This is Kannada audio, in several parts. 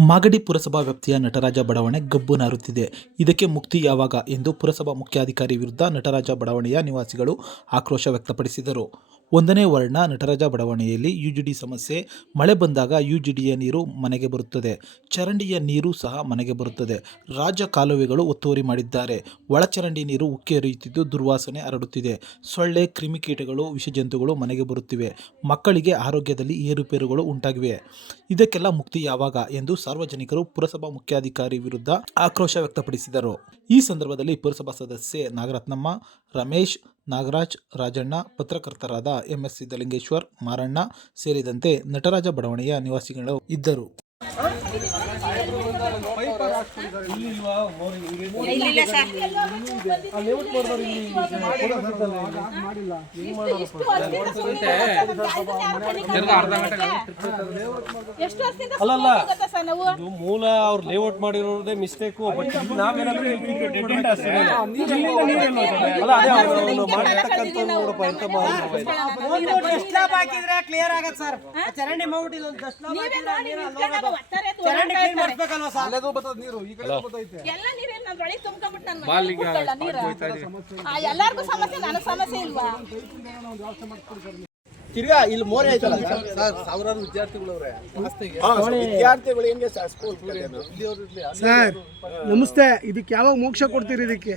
ಮಾಗಡಿ ಪುರಸಭಾ ವ್ಯಾಪ್ತಿಯ ನಟರಾಜ ಬಡಾವಣೆ ಗಬ್ಬು ನಾರುತ್ತಿದೆ. ಇದಕ್ಕೆ ಮುಕ್ತಿ ಯಾವಾಗ? ಎಂದು ಪುರಸಭಾ ಮುಖ್ಯಾಧಿಕಾರಿ ವಿರುದ್ಧ ನಟರಾಜ ಬಡಾವಣೆಯ ನಿವಾಸಿಗಳು ಆಕ್ರೋಶ ವ್ಯಕ್ತಪಡಿಸಿದರು. ಒಂದನೇ ವರ್ಣ ನಟರಾಜ ಬಡಾವಣೆಯಲ್ಲಿ ಯುಜಿಡಿ ಸಮಸ್ಯೆ. ಮಳೆ ಬಂದಾಗ ಯುಜಿಡಿಯ ನೀರು ಮನೆಗೆ ಬರುತ್ತದೆ. ಚರಂಡಿಯ ನೀರು ಸಹ ಮನೆಗೆ ಬರುತ್ತದೆ. ರಾಜ್ಯ ಕಾಲುವೆಗಳು ಒತ್ತುವರಿ ಮಾಡಿದ್ದಾರೆ. ಒಳಚರಂಡಿ ನೀರು ಉಕ್ಕಿ ಹರಿಯುತ್ತಿದ್ದು ದುರ್ವಾಸನೆ ಹರಡುತ್ತಿದೆ. ಸೊಳ್ಳೆ ಕ್ರಿಮಿಕೀಟಗಳು ವಿಷಜಂತುಗಳು ಮನೆಗೆ ಬರುತ್ತಿವೆ. ಮಕ್ಕಳಿಗೆ ಆರೋಗ್ಯದಲ್ಲಿ ಏರುಪೇರುಗಳು ಉಂಟಾಗಿವೆ. ಇದಕ್ಕೆಲ್ಲ ಮುಕ್ತಿ ಯಾವಾಗ ಎಂದು ಸಾರ್ವಜನಿಕರು ಪುರಸಭಾ ಮುಖ್ಯಾಧಿಕಾರಿ ವಿರುದ್ಧ ಆಕ್ರೋಶ ವ್ಯಕ್ತಪಡಿಸಿದರು. ಈ ಸಂದರ್ಭದಲ್ಲಿ ಪುರಸಭಾ ಸದಸ್ಯೆ ನಾಗರತ್ನಮ್ಮ, ರಮೇಶ್ ನಾಗರಾಜ್ ರಾಜಣ್ಣ ಪತ್ರಕರ್ತರಾದ ಎಂಎಸ್ ಸಿದ್ದಲಿಂಗೇಶ್ವರ್ ಮಾರಣ್ಣ ಸೇರಿದಂತೆ ನಟರಾಜ ಬಡಾವಣೆಯ ನಿವಾಸಿಗಳು ಇದ್ದರು ಇಲ್ಲಿಲ್ಲ ಸರ್ ಎಷ್ಟು ವರ್ಷದಿಂದ ಸರ್ ಮೂಲ ಅವ್ರು ಲೇಔಟ್ ಮಾಡಿರೋದೇ ಮಿಸ್ಟೇಕು ಬಟ್ ನಾವೇನಾದ್ರೂ ಚರಂಡಿ ಮಾಡಿರ್ತಕ್ಕಂಥ ಹಾಕಿದ್ರೆ ಕ್ಲಿಯರ್ ಆಗತ್ತೆ ಸರ್ ಚರಂಡಿ ಲಾಭ ನೀವೇ ಹಾಕಿದ್ರೆ ನೋಡಿ ನೀರು ಎಲ್ಲ ನೀರೇನ್ ನನ್ ಒಳಗೆ ತುಂಬ್ಕೊಂಡ್ಬಿಟ್ಟು ನನ್ ಕೂತ್ಕೊಳ್ಳ ನೀರು? ಆ, ಎಲ್ಲಾರ್ಗೂ ಸಮಸ್ಯೆ ನನಗೆ ಸಮಸ್ಯೆ ಇಲ್ವಾ? ತಿರ್ಗಾ ಇಲ್ಲಿ ಮೋರೆ ಆಯ್ತಲ್ಲ ಸರ್ ಸಾವಿರಾರು ವಿದ್ಯಾರ್ಥಿಗಳವ್ರೆ. ವಿದ್ಯಾರ್ಥಿಗಳು ಹೆಂಗೆ ಸರ್ ಸ್ಕೂಲ್ ಸರ್ ನಮಸ್ತೆ. ಇದಕ್ಕೆ ಯಾವಾಗ ಮೋಕ್ಷ ಕೊಡ್ತೀರಿ ಇದಕ್ಕೆ?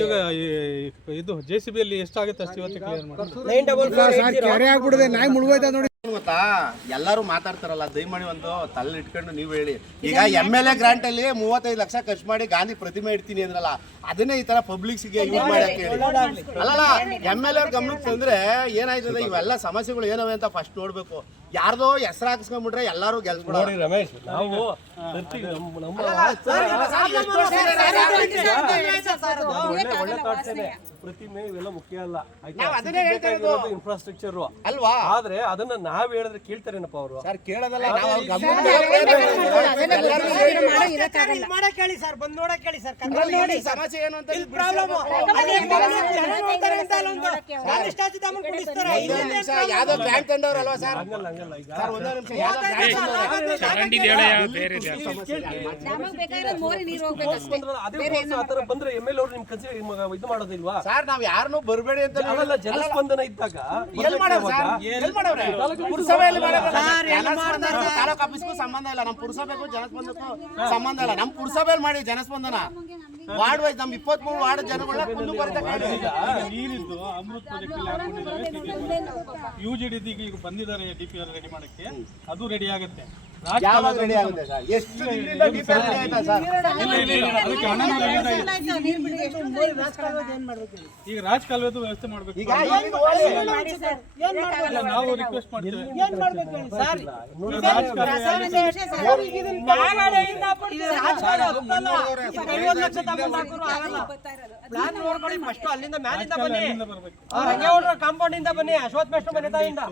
ಈಗ ಈ- ಇದು ಜೆ ಸಿ ಬಿ ಅಲ್ಲಿ ಎಷ್ಟಾಗುತ್ತೆ ಅಷ್ಟು ಇವತ್ತು ಕ್ಲಿಯರ್ ಮಾಡಿ? ನೈನ್ ಡಬಲ್ ಇಲ್ಲ ಸರ್ ಕೆರೆ ಆಗ್ಬಿಡಿದೆ ನಾಯಿ ಮುಳುಗೋಯ್ತಾ ನೋಡಿ. ಗೊತ್ತಾ ಎಲ್ಲರೂ ಮಾತಾಡ್ತಾರಲ್ಲ ದಯಮಾಡಿ ಒಂದು ತಲೆ ಇಟ್ಕೊಂಡು ನೀವು ಹೇಳಿ ಈಗ ಎಂ ಎಲ್ ಎ ಗ್ರಾಂಟ್ ಅಲ್ಲಿ ಮೂವತ್ತೈದು ಲಕ್ಷ ಖರ್ಚು ಮಾಡಿ ಗಾಂಧಿ ಪ್ರತಿಮೆ ಇಡ್ತೀನಿ ಅಂದ್ರಲ್ಲ ಅದನ್ನೇ ಈ ತರ ಪಬ್ಲಿಕ್ಸ್ಗೆ ಯೂಸ್ ಮಾಡಕ್ಕೆ ಹೇಳಿ ಅಲ್ಲಲ್ಲ ಎಂ ಎಲ್ ಎ ಗಮನಕ್ಕೆ ತಂದ್ರೆ ಏನಾಯ್ತದೆ ಇವೆಲ್ಲ ಸಮಸ್ಯೆಗಳು ಏನವೆ ಅಂತ ಫಸ್ಟ್ ನೋಡ್ಬೇಕು ಯಾರ್ದೋ ಹೆಸರು ಹಾಕಿಸ್ಕೊಂಡ್ಬಿಟ್ರೆ ಎಲ್ಲಾರು ಗೆಲ್ಸ್ಬಿಡೋರು ನೋಡಿ ರಮೇಶ್ ನಾವು ಒಳ್ಳೆ ಪ್ರತಿಮೆ ಇವೆಲ್ಲ ಮುಖ್ಯ ಅಲ್ಲ ನಾವ್ ಅದನ್ನೇ ಹೇಳ್ತಾ ಇರೋದು. ಇನ್ಫ್ರಾಸ್ಟ್ರಕ್ಚರ್ ಅಲ್ವಾ ಆದ್ರೆ ಅದನ್ನ ನಾವ್ ಹೇಳಿದ್ರೆ ಕೇಳ್ತಾರೇನಪ್ಪ ಅವರು ಸರ್ ಕೇಳೋದಲ್ಲ ನಾವು ಅವ್ರ ಗಮನಕ್ಕೆ ಎಲ್ಲರೂ ಹೇಳಿ. ಇಲ್ಲಿ ಮಾಡಕ್ ಹೇಳಿ ಸರ್ ಬಂದ್ ನೋಡಕ್ ಹೇಳಿ ಸರ್ ಅದ್ರಲ್ಲಿ ಇಲ್ಲಿ ಸಮಸ್ಯೆ ಏನು ಅಂತ ಇಲ್ಲಿ ಪ್ರಾಬ್ಲಮ್ ಜನ ನೋಡ್ತಾರೆ ಅಂತ ಅಲ್ಲೊಂದು ಗಾಂಧಿ ಸ್ಟ್ಯಾಚು ತಗೊಂಡ್ ಕುಡಿಸ್ತಾರೆ ನಿಮಿಷ ಯಾವ್ದೋ ತಂದವ್ರಲ್ವಾ ಸರ್ ಹಂಗಲ್ಲ ಹಂಗಲ್ಲ ಈಗ ಸರ್ ಒಂದೇ ನಿಮಿಷ ಯಾವ್ದೋ ಗ್ರಾಂಟ್ ನಮಗ್ ಬೇಕಾಗಿರೋದು ಮೋರಿ ನೀರು ಹೋಗ್ಬೇಕು ಬಂದ್ರಲ್ಲ, ಅದೇ force ಆ ಬಂದ್ರೆ ಎಂ ಎಲ್ ಅವ್ರು ನಿಮ್ ಕನ್ಸಿಡರ್ ಇದು ಮಾಡೋದಿಲ್ವಾ ಸರ್ ನಾವ್ ಯಾರನ್ನು ಬರಬೇಡಿ ಅಂತ ಅವೆಲ್ಲ ಜನಸ್ಪಂದನ ಇದ್ದಾಗ ಎಲ್ ಮಾಡವ್ರೆ ಸರ್? ಎಲ್ ಮಾಡವ್ರೆ? ಪುರಸಭೆಯಲ್ಲಿ ತಾಲೂಕು ಆಫೀಸ್ಗೂ ಸಂಬಂಧ ಇಲ್ಲ. ನಮ್ ಪುರಸಭೆಗೂ ಜನಸ್ಪಂದಕ್ಕೂ ಸಂಬಂಧ ಇಲ್ಲ. ನಮ್ ಪುರಸಭೆಯಲ್ಲಿ ಮಾಡಿ ಜನಸ್ಪಂದನ. ವಾರ್ಡ್ ವೈಸ್ ನಮ್ ಇಪ್ಪತ್ಮೂರು ವಾರ್ಡ್ ಜನಗಳನ್ನ ಕುಂದು ಮಾಡಿ ನೀರಿದ್ದು Amrut project U G D ಈಗ ಬಂದಿದ್ದಾರೆ ಡಿ ಪಿ ಆರ್ ರೆಡಿ ಮಾಡಕ್ಕೆ. ಅದು ರೆಡಿ ಆಗುತ್ತೆ. ಯಾವಾಗ ರೆಡಿ ಆಗುತ್ತೆ ಸರ್ ಎಷ್ಟು ದಿನದಿಂದ ಡಿಪೆಂಡ್ ಆಯ್ತಾ ಸರ್. ಈಗ ರಾಜ್ ಕಾಲುವೆದು ವ್ಯವಸ್ಥೆ ಮಾಡ್ಬೇಕು ಈಗ ನಾವು ರಿಕ್ವೆಸ್ಟ್ ಮಾಡ್ತೇವೆ ಏನ್ ಸರ್ ರಾಜ್ ಪ್ಲಾನ್ ನೋಡ್ಕೊಳ್ಳಿ ಫಸ್ಟ್ ಅಲ್ಲಿಂದ ಮ್ಯಾಲಿಂದ ಬನ್ನಿ ಕಾಂಪೌಂಡ್ ಇಂದ ಬನ್ನಿ ಅಶ್ವಥ್ ಮೇಷ್ಟ್ರ ಮನೆ ತಾಯಿಂದ